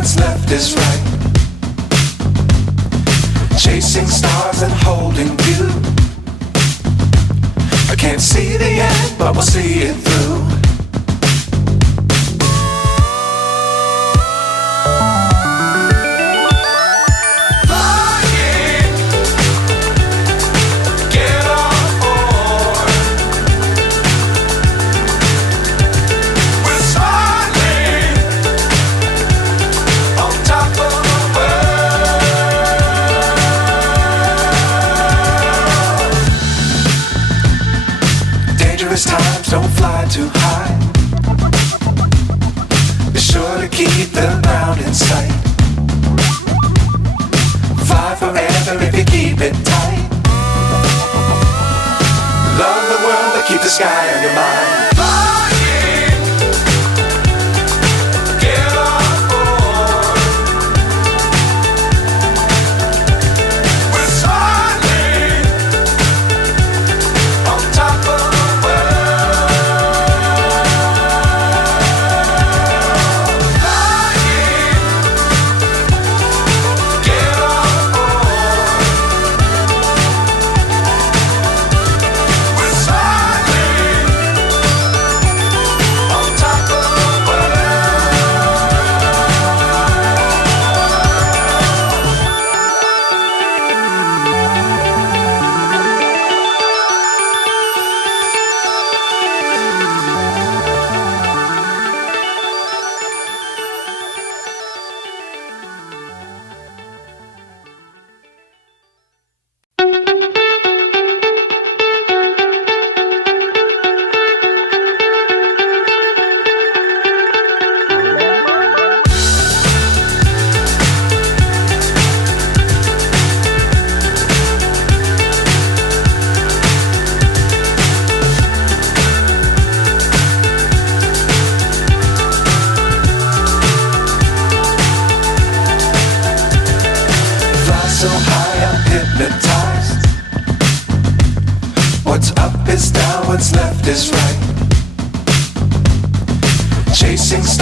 what's left is right. Chasing stars and holding you. I can't see the end, but we'll see it through. Times don't fly too high. Be sure to keep the ground in sight. Fly forever if you keep it tight. Love the world but keep the sky on your mind. So high I'm hypnotized. What's up is down, what's left is right. Chasing